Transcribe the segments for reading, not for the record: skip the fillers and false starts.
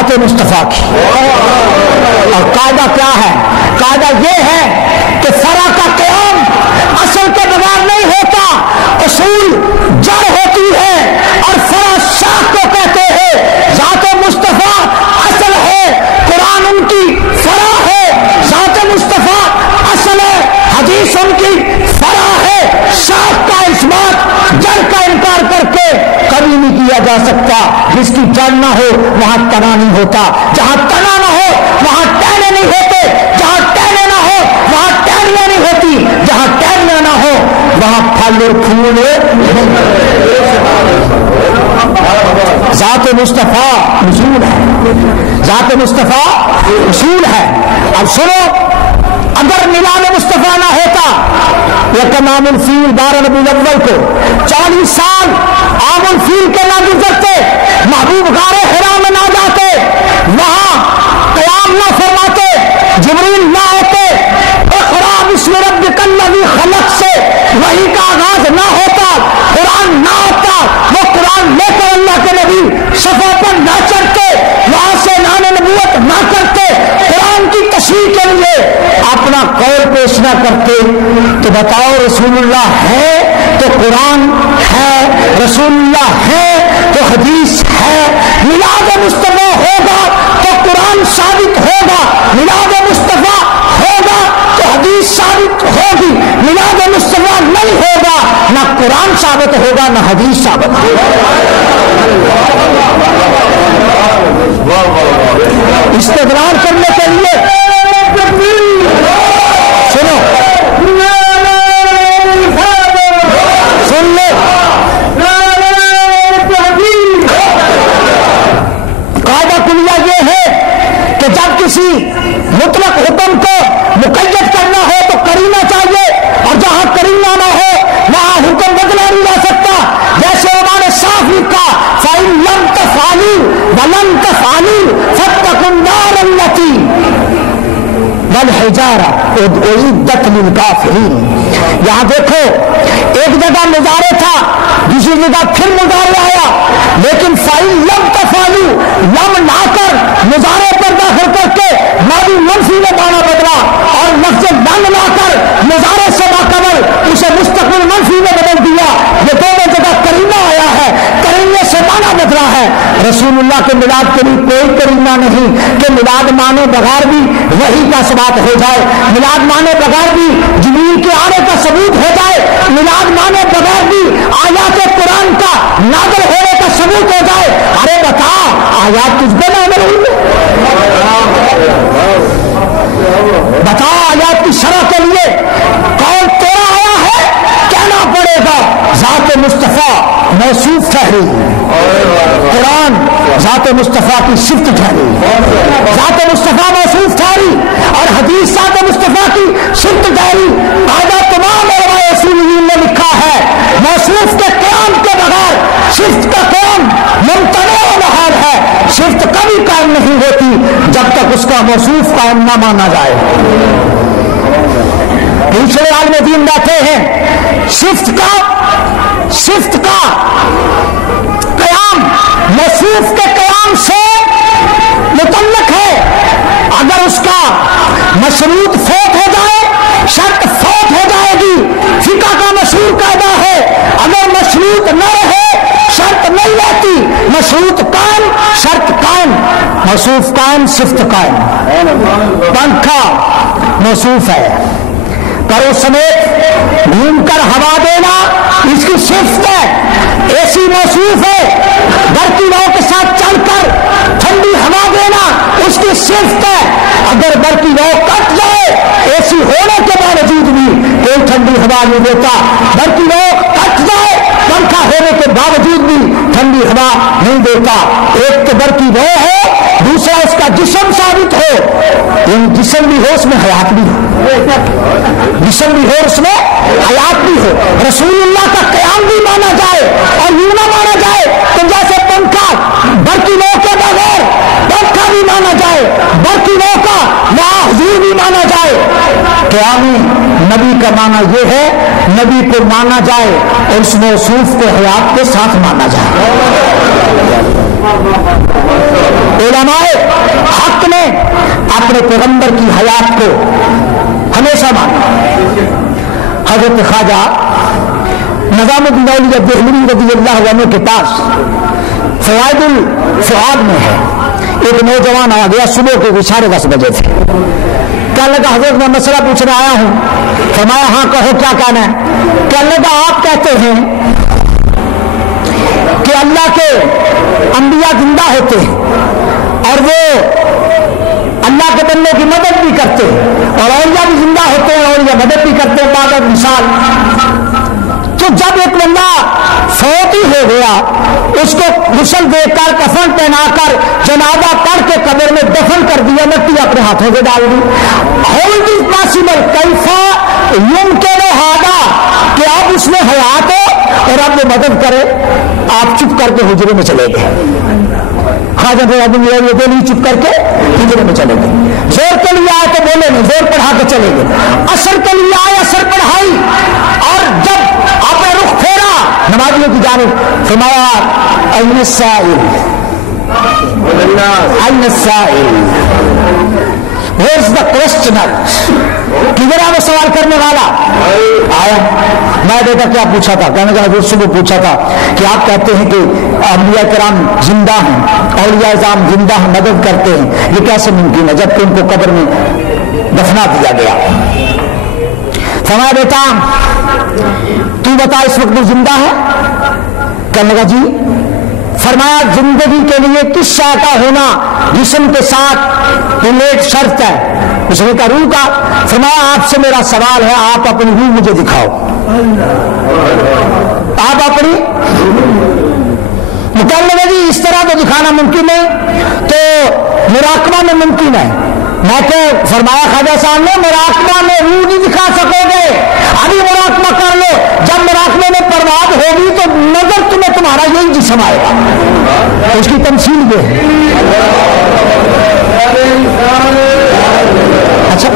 ذات مصطفیٰ کی۔ اور قاعدہ کیا ہے؟ قاعدہ یہ ہے کہ فرع کا قیام اصل کے بغیر نہیں ہوتا، اصول جڑ ہوتی ہے اور فرع شاخ کو کہتے ہیں۔ ذات مصطفیٰ اصل ہے، قرآن ان کی فرع ہے، ذات مصطفیٰ اصل ہے، حدیث ان کی فرع ہے۔ شاخ کا اثبات جڑ کا انکار کر کے کبھی نہیں کیا جا سکتا۔ جس کی جڑ نہ ہو وہاں تنا نہیں ہوتا، جہاں تنا نہ ہو وہاں ٹہنے نہیں ہوتے، جہاں ٹہنے نہ ہو وہاں ٹہنیاں نہیں ہوتی، جہاں ٹہنیاں نہ ہو وہاں پھل اور پھول نہیں۔ ذات مصطفیٰ اصول ہے، ذات مصطفیٰ اصول ہے۔ اب سنو، اگر میلاد مصطفیٰ نہ ہوتا، یہ عام الفیل 12 ربیع الاول کو 40 سال عام الفیل کے نہ گزرتے، محبوب غار حرا میں نہ جاتے، وہاں قیام نہ فرماتے، جبریل نہ ہوتے، اقرا بسم ربک الذی خلق سے وحی کا آغاز نہ ہوتا، قرآن نہ ہوتا، وہ قرآن لے کر اللہ کے نبی صفوں پر نہ چڑھتے، وہاں سے اعلان نبوت نہ کرتے، قرآن کی تشریح کے لیے اپنا قول پیش نہ کرتے، تو بتاؤ رسول اللہ ہے تو قرآن ہے، رسول اللہ ہے تو حدیث ہے۔ میلاد مصطفیٰ ہوگا تو قرآن ثابت ہوگا، میلاد مصطفیٰ ہوگا تو حدیث ثابت ہوگی، میلاد مصطفیٰ نہیں ہوگا نہ قرآن ثابت ہوگا نہ حدیث ثابت ہوگا۔ استدلال کرنے کے لیے سنو، سن لو، قاعدہ کلیہ یہ ہے کہ جب کسی مطلق حکم کو مقید کرنا ہو تو کرینہ چاہیے، اور جہاں کرینہ نہ ہو وہاں حکم بدلا نہیں جا سکتا۔ جیسے انہوں نے صاف لکھا فَإِن لَمْ تَفْعَلُوا وَلَمْ تَفْعَلُوا فَاتَّقُوا النَّارَ الَّتِي وَالْحِجَارَةَ أُعِدَّتْ لِلْكَافِرِينَ۔ یہاں دیکھو، ایک جگہ مضارع تھا، دوسری جگہ پھر مضارع آیا، لیکن فَإِن لَمْ تَفْعَلُوا لم نہ کر مضارع پر داخل کر کے ماضی منفی میں معنی بدلا، اور لفظ لم لا کر مضارع سے باقبل اسے مستقبل منفی میں بدل دیا۔ یہ دونوں جگہ کرینہ آیا ہے، کرینے سے معنی بدلا ہے۔ رسول اللہ کے میلاد کے لیے کوئی کرینہ نہیں کہ میلاد مانے بغیر بھی وحی کا ثبات ہو جائے، میلاد مانے بغیر بھی جبریل کے آنے کا ثبوت ہو جائے، میلاد مانے بغیر بھی آیات قرآن کا نازل ہونے کا ثبوت ہو جائے۔ ارے بتا، آیات تجھ پہ نازل ہوئی ہے؟ بتا، آیات کی شرح کے لیے کون تیرا آیا ہے؟ کہنا پڑے گا ذات مصطفیٰ موصوف ٹھہری، قرآن ذات مصطفیٰ کی صفت ٹھہری، ذات مصطفیٰ موصوف ٹھہری، اور حدیث ذات مصطفیٰ کی صفت ٹھہری۔ قاعدہ تمام علماء اصولین نے لکھا ہے، موصوف کے قیام کے بغیر صفت کا قیام ممتنع و محال ہے۔ صفت کبھی قائم نہیں ہوتی جب تک اس کا موصوف قائم نہ مانا جائے۔ دوسرے عالم دین بیٹھے ہیں، صفت کا قیام موصوف کے قیام سے متعلق ہے۔ اگر اس کا مشروط فوت ہو جائے، شرط فوت ہو جائے گی۔ فقہ کا مشہور قاعدہ ہے، اگر مشروط نہ رہے شرط نہیں رہتی، مشروط قائم شرط قائم، موصوف قائم صفت قائم۔ پنکھا موصوف ہے، کرو سمیت گھوم کر ہوا دینا اس کی صفت ہے۔ اے سی موصوف ہے، برقی نو کے ساتھ چل کر ٹھنڈی ہوا دینا اس کی صفت ہے۔ اگر برقی نو کٹ جائے، اے سی ہونے کے باوجود بھی کوئی ٹھنڈی ہوا نہیں دیتا، برقی نو کٹ جائے پنکھا ہونے کے باوجود بھی ٹھنڈی ہوا نہیں دیتا۔ ایک تو برقی نو ہے، دوسرا اس کا جسم ثابت ہو، جسم بھی ہو اس میں حیات بھی ہو، جسم بھی ہو اس میں حیات بھی ہو، رسول اللہ کا قیام بھی مانا جائے اور یوں نہ مانا جائے تو جیسے پنکھا برقی نو کے بغیر پنکھا بھی مانا جائے، برقی نو کا وہاں حضور بھی مانا جائے۔ قیام نبی کا معنی یہ ہے نبی کو مانا جائے اور اس موصوف کو حیات کے ساتھ مانا جائے. علماء حق نے اپنے پیغمبر کی حیات کو ہمیشہ مانا. حضرت خواجہ نظام الدین اولیاء دہلوی رضی اللہ عنہ کے پاس فوائد الفؤاد میں ہے ایک نوجوان آ گیا صبح کے 10:30 بجے تھے. کہنے لگا حضرت میں مسئلہ پوچھنے آیا ہوں. فرمایا ہاں کہو کیا کہنا ہے. کہنے لگا آپ کہتے ہیں کہ اللہ کے انبیاء زندہ ہوتے ہیں اور وہ اللہ کے بندوں کی مدد بھی کرتے ہیں اور اولیاء بھی زندہ ہوتے ہیں اور اولیاء مدد بھی کرتے ہیں بعد مثال. تو جب ایک بندہ فوت ہی ہو گیا اس کو غسل دے کر کفن پہنا کر جنازہ پڑھ کے قبر میں دفن کر دیا مٹی اپنے ہاتھوں سے ڈال دی. ہاؤ اٹ از پاسبل کیفا یمکن ھذا کہ اب اس میں حیات ہو اور اب وہ مدد کرے. آپ چپ کر کے حجرے میں چلے گئے. خواجہ نہیں چپ کر کے حجرے میں چلے گئے. زور کے لیے آئے تو بولے نہیں زور پڑھا کے چلے گئے. اثر کے لیے آئے اثر پڑھائی اور جب آپ نے رخ پھیرا نمازیوں کی جانب فرمایا این السائل این السائل where is the questioner. کدھر وہ سوال کرنے والا آیا. میں بیٹا کیا پوچھا تھا. کہنے کا حضور صبح پوچھا تھا کہ آپ کہتے ہیں کہ انبیاء کرام زندہ ہیں اولیاء اعظام زندہ ہیں مدد کرتے ہیں یہ کیسے ممکن ہے جبکہ ان کو قبر میں دفنا دیا گیا. فرمایا بیٹا تو بتا اس وقت وہ زندہ ہے. کہنے لگا جی. فرمایا زندگی کے لیے کس شے کا ہونا جسم کے ساتھ ریلیٹ شرط ہے. اس نے کہا روح کا. فرمایا آپ سے میرا سوال ہے آپ اپنی روح مجھے دکھاؤ. آپ اپنی کہنے لگے جی اس طرح تو دکھانا ممکن ہے تو مراقبہ میں ممکن ہے. میں کہ فرمایا خواجہ صاحب نے مراقبہ میں روح نہیں دکھا سکو گے ابھی مراقبہ کر لو. جب مراقبے میں پرواز ہوگی تو نظر تمہیں تمہارا یہی جسم آئے گا. اس کی تمثیل یہ ہے. اچھا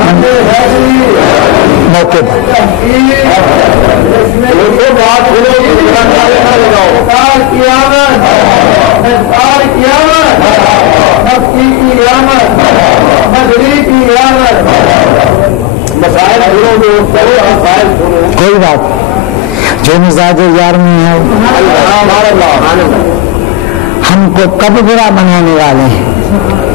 موقع کوئی بات جو مزاج یار میں ہے ہم کو کب برا بنانے والے ہیں.